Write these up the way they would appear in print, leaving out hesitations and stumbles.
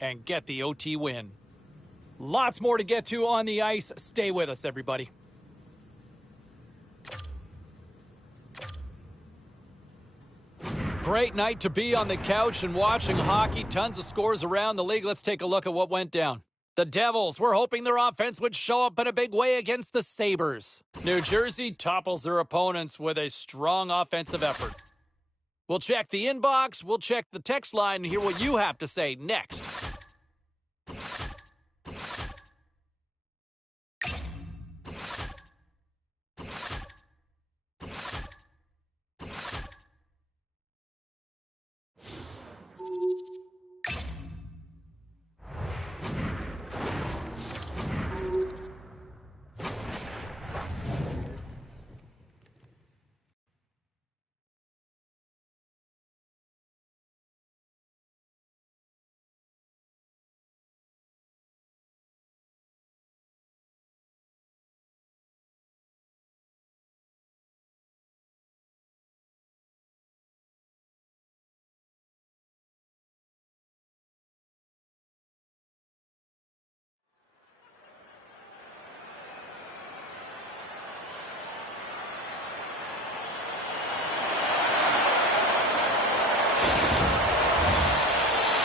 and get the OT win. Lots more to get to on the ice. Stay with us, everybody. Great night to be on the couch and watching hockey. Tons of scores around the league. Let's take a look at what went down. The Devils were hoping their offense would show up in a big way against the Sabres. New Jersey topples their opponents with a strong offensive effort. We'll check the inbox, we'll check the text line, and hear what you have to say next.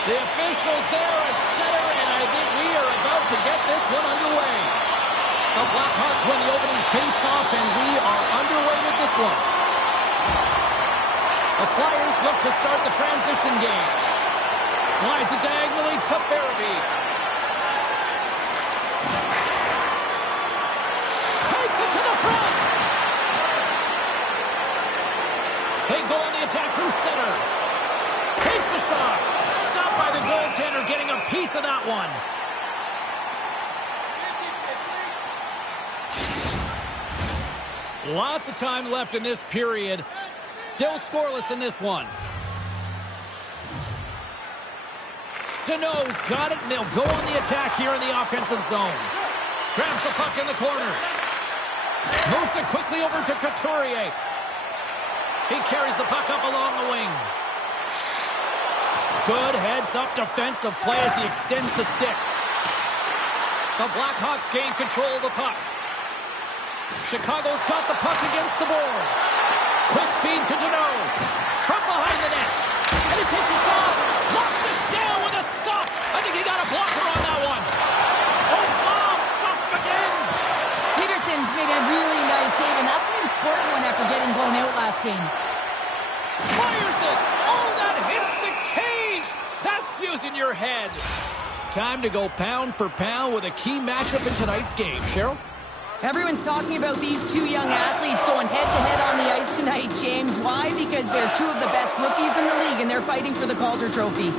The officials there at center, and I think we are about to get this one underway. The Blackhawks win the opening face-off, and we are underway with this one. The Flyers look to start the transition game. Slides it diagonally to Farabee. Takes it to the front. They go on the attack through center. Takes the shot. Stopped by the goaltender, getting a piece of that one. Lots of time left in this period. Still scoreless in this one. Deneau's got it, and they'll go on the attack here in the offensive zone. Grabs the puck in the corner. Moves it quickly over to Couturier. He carries the puck up along the wing. Good heads-up defensive play as he extends the stick. The Blackhawks gain control of the puck. Chicago's got the puck against the boards. Quick feed to Deneau. From behind the net. And he takes a shot. Locks it down with a stop. I think he got a blocker on that one. Oh, wow, stops him again. Peterson's made a really nice save, and that's an important one after getting blown out last game. Fires it. Oh, that hits the cage. That's using your head. Time to go pound for pound with a key matchup in tonight's game. Cheryl? Everyone's talking about these two young athletes going head-to-head on the ice tonight, James. Why? Because they're two of the best rookies in the league, and they're fighting for the Calder Trophy.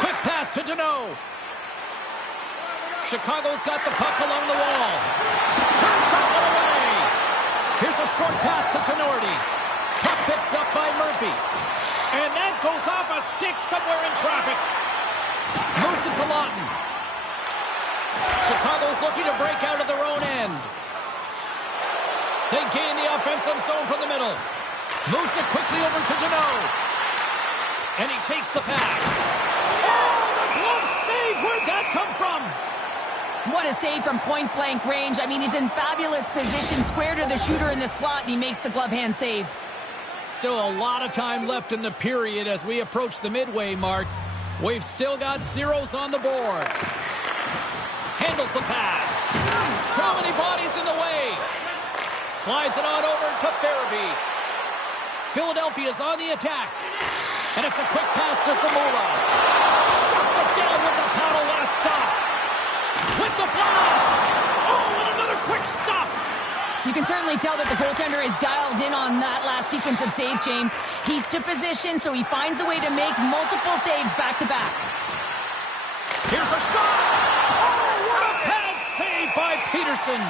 Quick pass to Deneau. Chicago's got the puck along the wall. Turns that one away. Here's a short pass to Tenorti. Puck picked up by Murphy. And that goes off a stick somewhere in traffic. Moves it to Lawton. Chicago's looking to break out of their own end. They gain the offensive zone from the middle. Moves it quickly over to Deneau. And he takes the pass. Oh, the glove save! Where'd that come from? What a save from point-blank range. I mean, he's in fabulous position, square to the shooter in the slot, and he makes the glove hand save. Still a lot of time left in the period as we approach the midway mark. We've still got zeros on the board. Handles the pass. Too many bodies in the way. Slides it on over to Farabee. Philadelphia's on the attack. And it's a quick pass to Zamula. Shuts it down with the paddle. What a stop. With the blast. Oh, and another quick stop. You can certainly tell that the goaltender is dialed in on that last sequence of saves, James. He's to position, so he finds a way to make multiple saves back-to-back. Here's a shot. Oh, what a pad save by Peterson.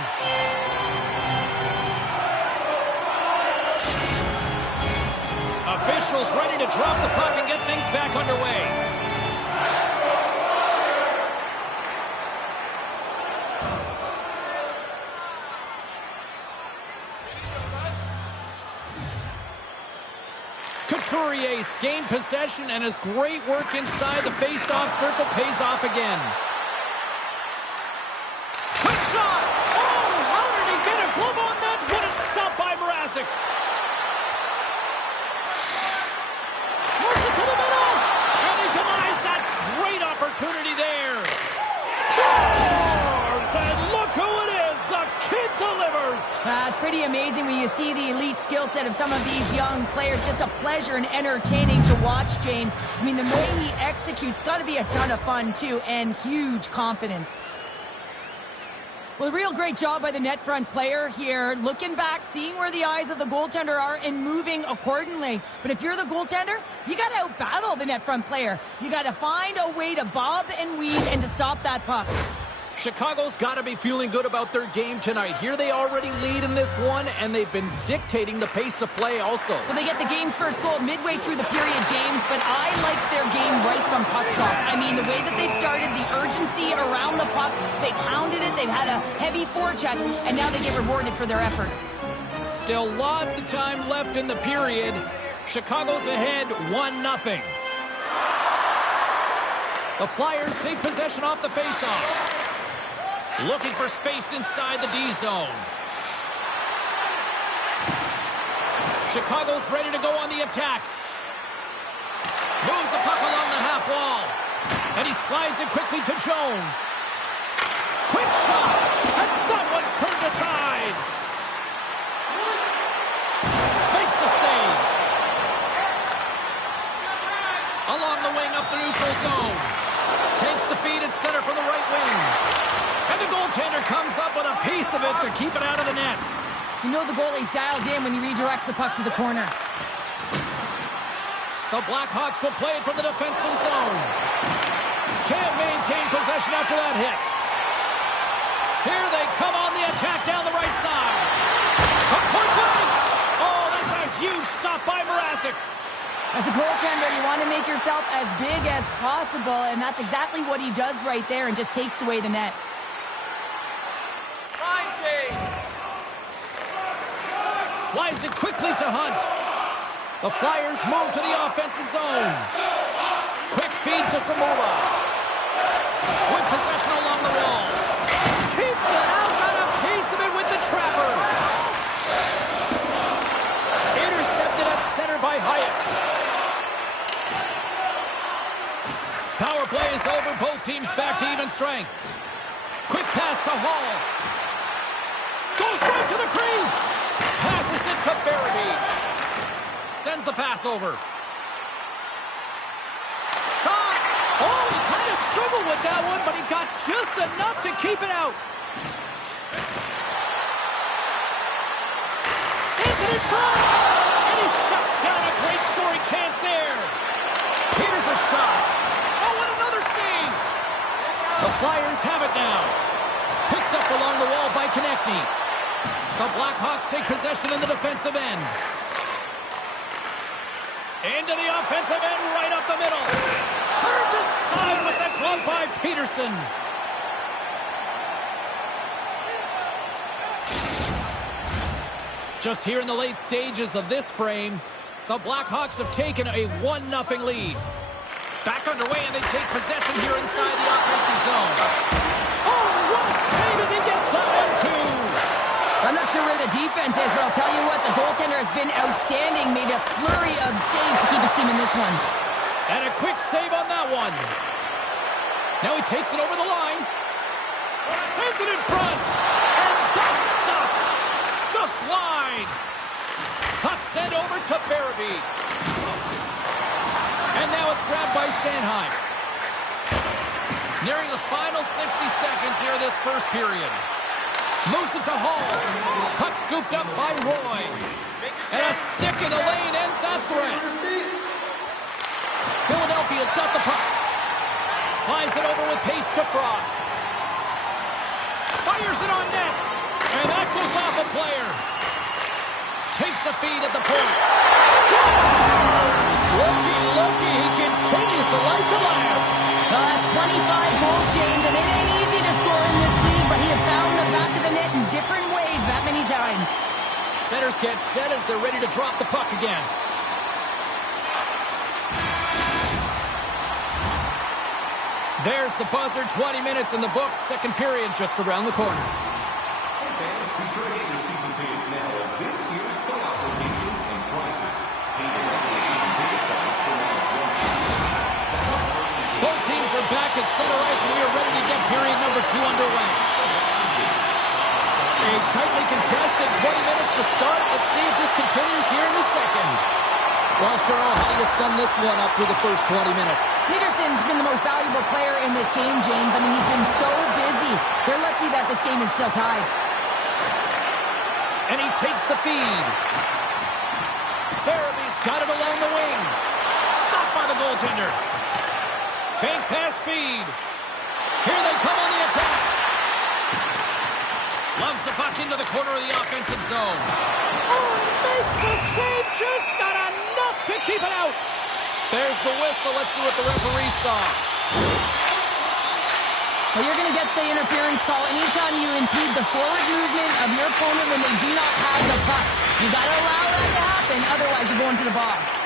Officials ready to drop the puck and get things back underway. Couturier every ace, gained possession, and his great work inside the face-off circle pays off again. Quick shot! Oh, how did he get a glove on that? What a stop by Mrazek! Moves it to the middle! And he denies that great opportunity there. Scores! And look who it is! The kid delivers! It's pretty amazing when you see the elite skill set of some of these young players. Just a pleasure and entertaining to watch, James. I mean, the way he executes got to be a ton of fun, too, and huge confidence. Well, a real great job by the net front player here. Looking back, seeing where the eyes of the goaltender are and moving accordingly. But if you're the goaltender, you got to out-battle the net front player. You got to find a way to bob and weave and to stop that puck. Chicago's got to be feeling good about their game tonight. Here they already lead in this one, and they've been dictating the pace of play also. Well, they get the game's first goal midway through the period, James, but I liked their game right from puck drop. I mean, the way that they started, the urgency around the puck, they pounded it, they've had a heavy forecheck, and now they get rewarded for their efforts. Still lots of time left in the period. Chicago's ahead 1-0. The Flyers take possession off the faceoff. Looking for space inside the D zone. Chicago's ready to go on the attack. Moves the puck along the half wall. And he slides it quickly to Jones. Quick shot. And that one's turned aside. Makes the save. Along the wing up the neutral zone. Takes the feed at center from the right wing. And the goaltender comes up with a piece of it to keep it out of the net. You know the goalie's dialed in when he redirects the puck to the corner. The Blackhawks will play it from the defensive zone. Can't maintain possession after that hit. Here they come on the attack down the right side. From point blank. Oh, that's a huge stop by Mrazek. As a goaltender, you want to make yourself as big as possible, and that's exactly what he does right there and just takes away the net. Slides it quickly to Hunt. The Flyers move to the offensive zone. Quick feed to Samula. With possession along the wall. Keeps it out, got a piece of it with the trapper. Intercepted at center by Hyatt. Power play is over. Both teams back to even strength. Quick pass to Hall. Goes right to the crease. Passes it to Barabee. Sends the pass over. Shot. Oh, he kind of struggled with that one, but he got just enough to keep it out. Sends it in front. And he shuts down a great scoring chance there. Here's a shot. Oh, and another save. The Flyers have it now. Picked up along the wall by Konechny. The Blackhawks take possession in the defensive end. Into the offensive end, right up the middle. Turned aside with the glove by Peterson. Just here in the late stages of this frame, the Blackhawks have taken a 1-0 lead. Back underway, and they take possession here inside the offensive zone. Oh, what a save as he gets that one, too. I'm not sure where the defense is, but I'll tell you what, the goaltender has been outstanding, made a flurry of saves to keep his team in this one. And a quick save on that one. Now he takes it over the line. Sends it in front. And that's stopped. Just wide. Puck sent over to Barabee. And now it's grabbed by Sanheim. Nearing the final 60 seconds here of this first period. Moves it to Hall. Puck scooped up by Roy. And a stick in the lane ends that threat. Philadelphia's got the puck. Slides it over with pace to Frost. Fires it on net. And that goes off a player. Takes the feed at the point. Scores! Looky, he continues to light the lamp. That's 25 goals, James, and it ain't easy to score in this league, but he has found the back of the net in different ways that many times. Centers get set as they're ready to drop the puck again. There's the buzzer. 20 minutes in the books. Second period just around the corner. Fans, be sure to get your season tickets now at this year's playoff locations and prices. Pay the regular season ticket price for Both teams are back at center ice, and we are ready to get period number 2 underway. A tightly contested 20 minutes to start. Let's see if this continues here in the second. Well, Cheryl, how do you sum this one up through the first 20 minutes? Peterson's been the most valuable player in this game, James. I mean, he's been so busy. They're lucky that this game is still tied. And he takes the feed. Farabee's got it along the wing. Stopped by the goaltender. Bank pass feed. Here they come on the attack. Loves the puck into the corner of the offensive zone. Oh, makes the save. Just not enough to keep it out. There's the whistle. Let's see what the referee saw. Well, you're going to get the interference call anytime you impede the forward movement of your opponent when they do not have the puck. You got to allow that to happen, otherwise you're going to the box.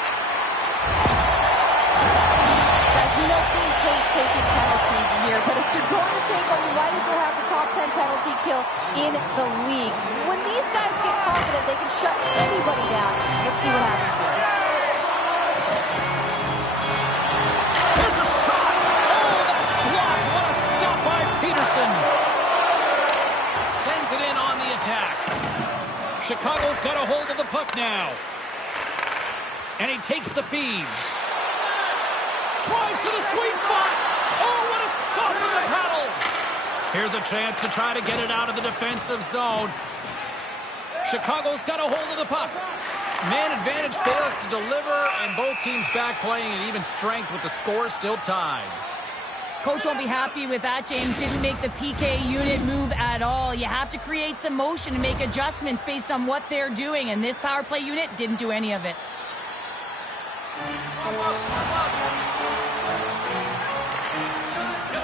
Guys, we know teams hate taking penalties here, but if you're going to take one, you might as well have the top 10 penalty kill in the league. When these guys get confident, they can shut anybody down. Let's see what happens here. There's a shot. Oh, that's blocked. What a stop by Peterson. Sends it in on the attack. Chicago's got a hold of the puck now. And he takes the feed. Drives to the sweet spot. Oh, what a stop with the paddle. Here's a chance to try to get it out of the defensive zone. Chicago's got a hold of the puck. Man advantage fails to deliver, and both teams back playing at even strength with the score still tied. Coach won't be happy with that, James. Didn't make the PK unit move at all. You have to create some motion and make adjustments based on what they're doing, and this power play unit didn't do any of it.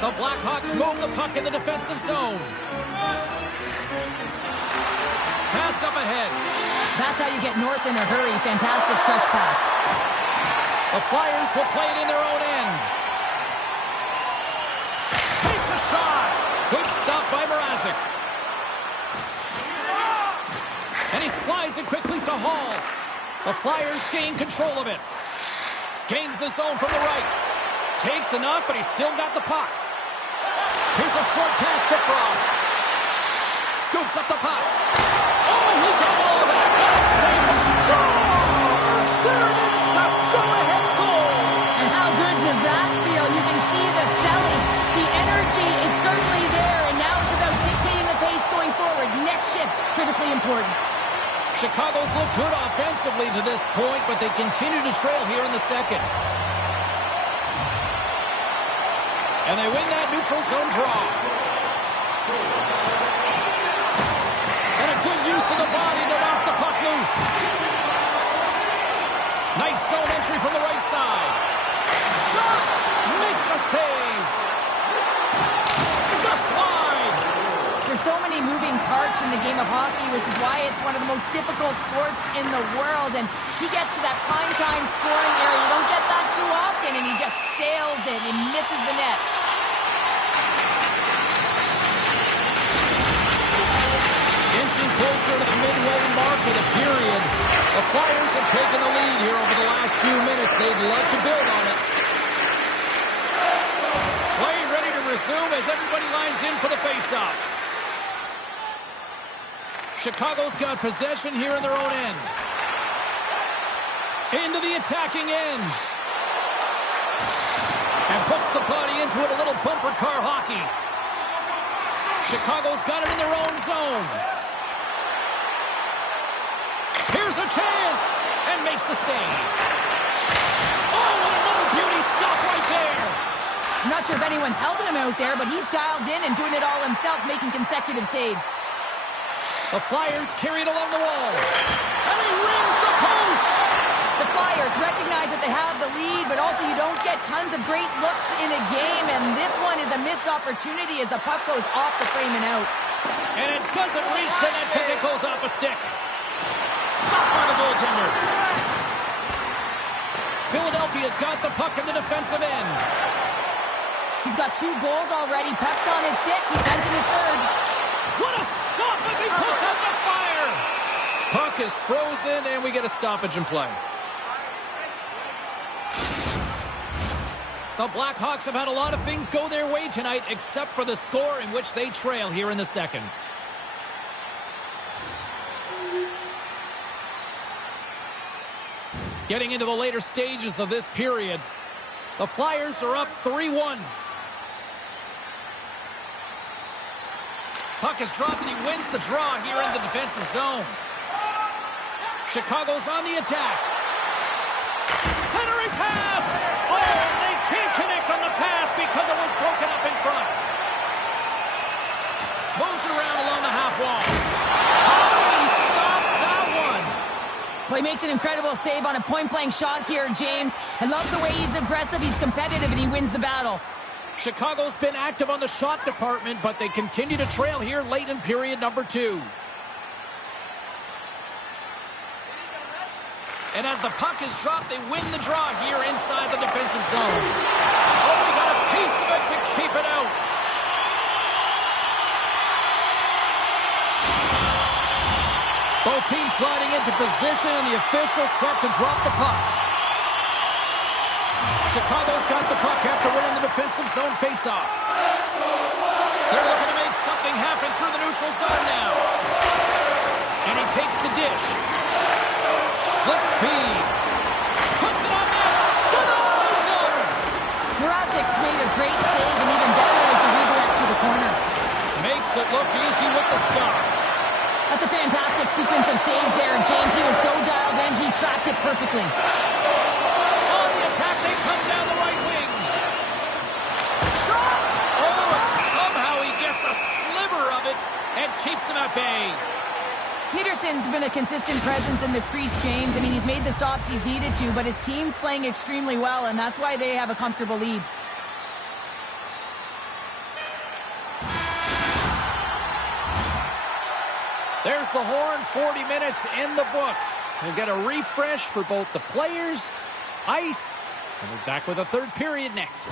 The Blackhawks move the puck in the defensive zone. Passed up ahead. That's how you get north in a hurry. Fantastic stretch pass. The Flyers will play it in their own end. Takes a shot. Good stop by Mrazek. And he slides it quickly to Hall. The Flyers gain control of it. Gains the zone from the right. Takes enough, but he's still got the puck. Here's a short pass to Frost. Scoops up the puck. Oh, he got all of it. What a save. Scores! There it is. A go-ahead goal. And how good does that feel? You can see the selling. The energy is certainly there, and now it's about dictating the pace going forward. Next shift, critically important. Chicago's looked good offensively to this point, but they continue to trail here in the second. And they win that neutral zone draw. And a good use of the body to knock the puck loose. Nice zone entry from the right side. Shot! Makes a save. Just wide. There's so many moving parts in the game of hockey, which is why it's one of the most difficult sports in the world. And he gets to that prime time scoring area. You don't get that too often, and he just sails it and misses the net. Inching closer to the midway mark of the period. The Flyers have taken the lead here over the last few minutes. They'd love to build on it. Play ready to resume as everybody lines in for the faceoff. Chicago's got possession here in their own end. Into the attacking end. And puts the body into it, a little bumper car hockey. Chicago's got it in their own zone. Here's a chance, and makes the save. Oh, what another beauty stop right there. I'm not sure if anyone's helping him out there, but he's dialed in and doing it all himself, making consecutive saves. The Flyers carry it along the wall. And he rings the post. The Flyers recognize that they have the lead, but also you don't get tons of great looks in a game, and this one is a missed opportunity as the puck goes off the frame and out. And it doesn't reach the net because it goes off a stick. Stopped by the goaltender. Philadelphia's got the puck in the defensive end. He's He's got 2 goals already. Puck's on his stick. He's sent in his third. What a stop as he puts out the fire! Puck is frozen, and we get a stoppage in play. The Blackhawks have had a lot of things go their way tonight, except for the score in which they trail here in the second. Getting into the later stages of this period, the Flyers are up 3-1. Puck is dropped, and he wins the draw here in the defensive zone. Chicago's on the attack. Centering pass! Oh, and they can't connect on the pass because it was broken up in front. Moves it around along the half wall. How did he stop that one? Well, he makes an incredible save on a point-blank shot here, James. I love the way he's aggressive, he's competitive, and he wins the battle. Chicago's been active on the shot department, but they continue to trail here late in period number 2. And as the puck is dropped, they win the draw here inside the defensive zone. Oh, he got a piece of it to keep it out. Both teams gliding into position, and the official set to drop the puck. Chicago's got the puck after winning the defensive zone faceoff. They're looking to make something happen through the neutral zone now. And he takes the dish. Slip feed. Puts it on net. Denies him. Mrazek's made a great save, and even better is the redirect to the corner. Makes it look easy with the stop. That's a fantastic sequence of saves there, James. He was so dialed in, he tracked it perfectly. On the attack, they come down the right wing. Shot! Oh, and somehow he gets a sliver of it and keeps them at bay. Peterson's been a consistent presence in the crease, James. I mean, he's made the stops he's needed to, but his team's playing extremely well, and that's why they have a comfortable lead. There's the horn, 40 minutes in the books. We'll get a refresh for both the players, ice, and we're back with a third period next.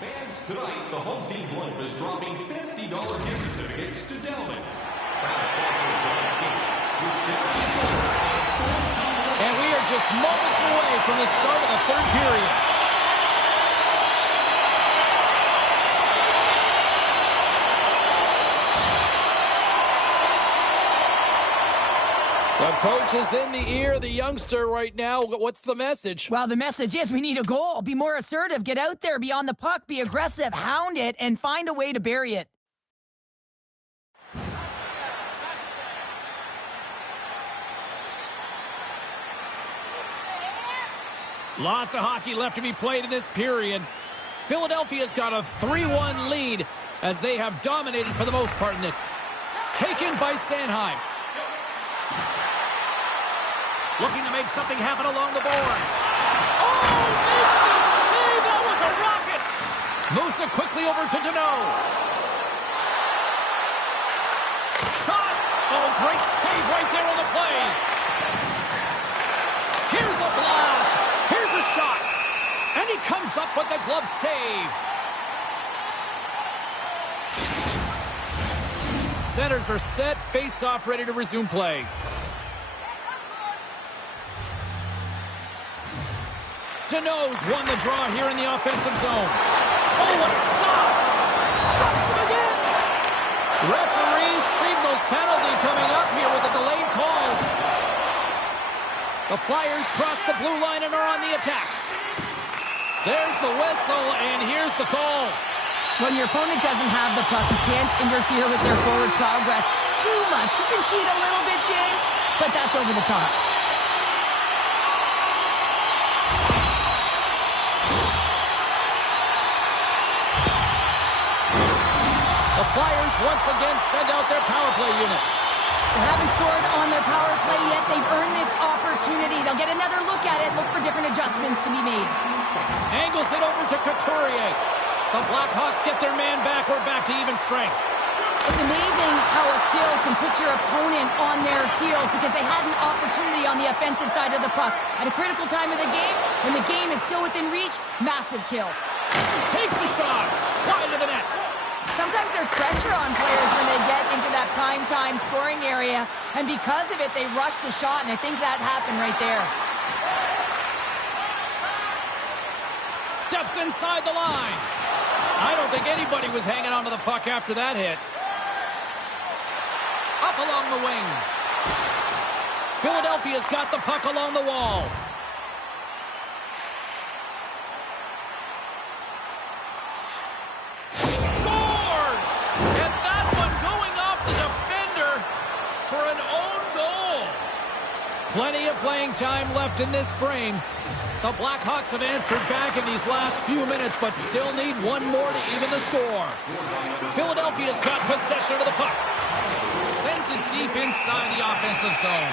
Fans, tonight, the home team blimp is dropping $50 gift certificates to Delman's. And we are just moments away from the start of the third period. The coach is in the ear of the youngster right now. What's the message? Well, the message is we need a goal. Be more assertive. Get out there. Be on the puck. Be aggressive. Hound it and find a way to bury it. Lots of hockey left to be played in this period. Philadelphia's got a 3-1 lead as they have dominated for the most part in this. Taken by Sanheim. Looking to make something happen along the boards. Oh, makes the save. That was a rocket. Moves it quickly over to Deneau. Shot. Oh, great save right there on the play. Here's a blast. Here's a shot. And he comes up with the glove save. Centers are set. Face-off ready to resume play. Deneau's won the draw here in the offensive zone. Oh, what a stop! Stops him again! Referee signals penalty coming up here with a delayed call. The Flyers cross the blue line and are on the attack. There's the whistle, and here's the call. When your opponent doesn't have the puck, you can't interfere with their forward progress too much. You can cheat a little bit, James, but that's over the top. The Flyers once again send out their power play unit. They haven't scored on their power play yet. They've earned this opportunity. They'll get another look at it, look for different adjustments to be made. Angles it over to Couturier. The Blackhawks get their man back. We're back to even strength. It's amazing how a kill can put your opponent on their heels because they had an opportunity on the offensive side of the puck. At a critical time of the game, when the game is still within reach, massive kill. Takes the shot. Wide of the net. Sometimes there's pressure on players when they get into that prime time scoring area, and because of it, they rush the shot, and I think that happened right there. Steps inside the line. I don't think anybody was hanging onto the puck after that hit. Up along the wing. Philadelphia's got the puck along the wall. Scores! And that one going off the defender for an own goal. Plenty of playing time left in this frame. The Blackhawks have answered back in these last few minutes, but still need one more to even the score. Philadelphia's got possession of the puck. Sends it deep inside the offensive zone.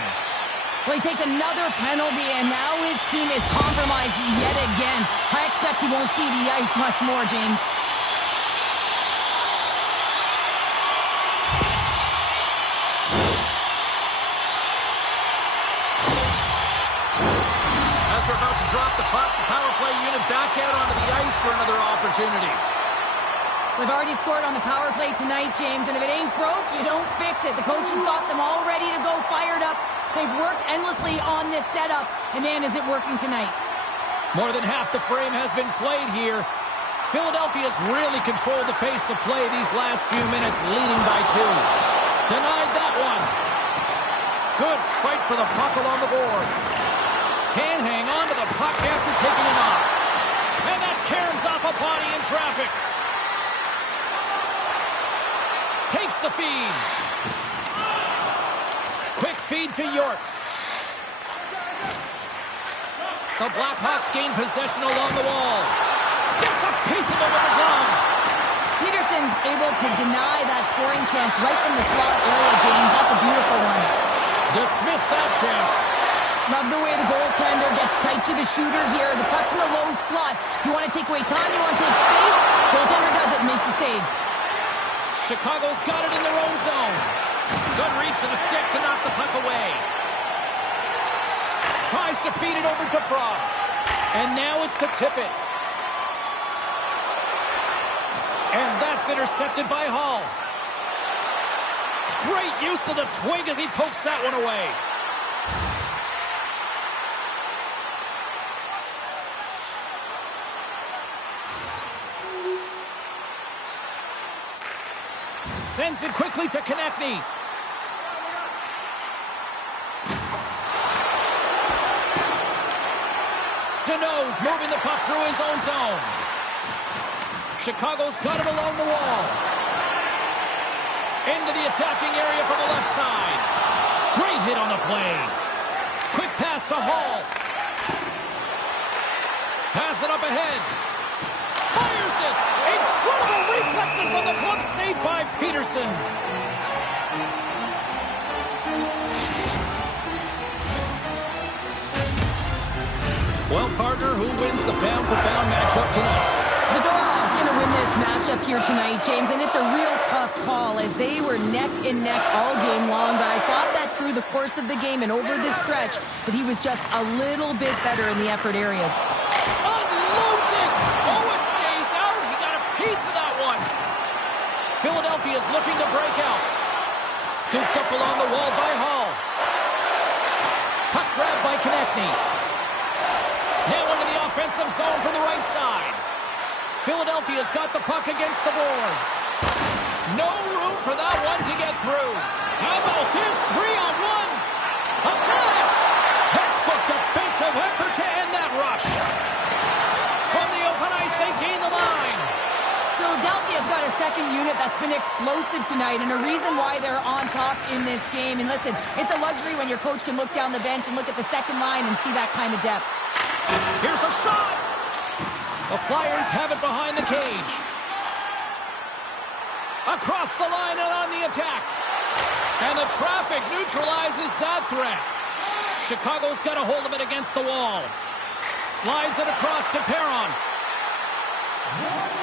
Well, he takes another penalty, and now his team is compromised yet again. I expect he won't see the ice much more, James. As we're about to drop the puck, the power play unit back out onto the ice for another opportunity. They've already scored on the power play tonight, James, and if it ain't broke, you don't fix it. The coach has got them all ready to go, fired up. They've worked endlessly on this setup, and man, is it working tonight. More than half the frame has been played here. Philadelphia's really controlled the pace of play these last few minutes, leading by 2. Denied that one. Good fight for the puck along the boards. Can't hang on to the puck after taking it off. And that caroms off a body in traffic. Takes the feed. Quick feed to York. The Blackhawks gain possession along the wall. Gets a piece of it with the glove. Peterson's able to deny that scoring chance right from the slot area, James. That's a beautiful one. Dismiss that chance. Love the way the goaltender gets tight to the shooter here. The puck's in the low slot. You want to take away time, you want to take space. Goaltender does it, makes the save. Chicago's got it in their own zone. Good reach to the stick to knock the puck away. Tries to feed it over to Frost. And now it's to tip it. And that's intercepted by Hall. Great use of the twig as he pokes that one away. Sends it quickly to Konechny. Deneau's moving the puck through his own zone. Chicago's got him along the wall. Into the attacking area from the left side. Great hit on the play. Quick pass to Hall. Pass it up ahead. Fires it. Incredible reflexes on the glove save by Peterson. Well, partner, who wins the pound-for-pound matchup tonight? Zadorov's going to win this matchup here tonight, James, and it's a real tough call as they were neck and neck all game long, but I thought that through the course of the game and over this stretch that he was just a little bit better in the effort areas. Unloads it! Oh, it stays out! He got a piece of that one! Philadelphia's looking to break out. Scooped up along the wall by Hall. Puck grabbed by Konechny. Now into the offensive zone from the right side. Philadelphia's got the puck against the boards. No room for that one to get through. How about this 3-on-1? A pass! Textbook defensive effort to end that rush. From the open ice, they gain the line. Philadelphia's got a second unit that's been explosive tonight and a reason why they're on top in this game. And listen, it's a luxury when your coach can look down the bench and look at the second line and see that kind of depth. Here's a shot. The Flyers have it behind the cage. Across the line and on the attack. And the traffic neutralizes that threat. Chicago's got a hold of it against the wall. Slides it across to Perron.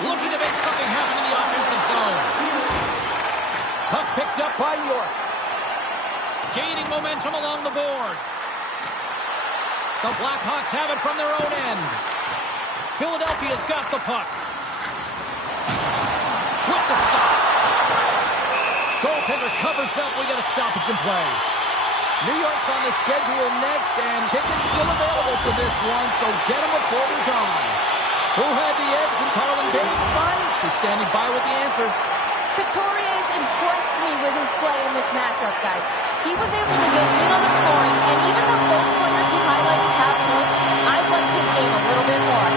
Looking to make something happen in the offensive zone. Puck picked up by York. Gaining momentum along the boards. The Blackhawks have it from their own end. Philadelphia's got the puck. With the stop. Goaltender covers up. We got a stoppage in play. New York's on the schedule next, and tickets still available for this one, so get them before they're gone. Who had the edge in Carlin Bates' mind? She's standing by with the answer. Couturier's impressed me with his play in this matchup, guys. He was able to get in on the scoring, and even though both players he highlighted have points, I liked his game a little bit more.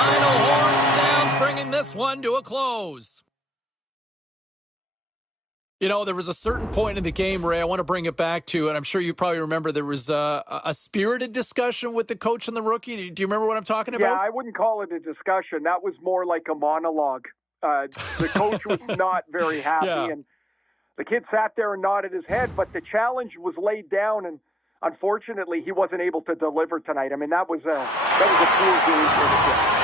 Final horn sounds, bringing this one to a close. You know, there was a certain point in the game, Ray, I want to bring it back to, and I'm sure you probably remember there was a spirited discussion with the coach and the rookie. Do you remember what I'm talking about? Yeah, I wouldn't call it a discussion. That was more like a monologue. The coach was not very happy, and the kid sat there and nodded his head, but the challenge was laid down, and unfortunately, he wasn't able to deliver tonight. I mean, that was a poor game for the kid.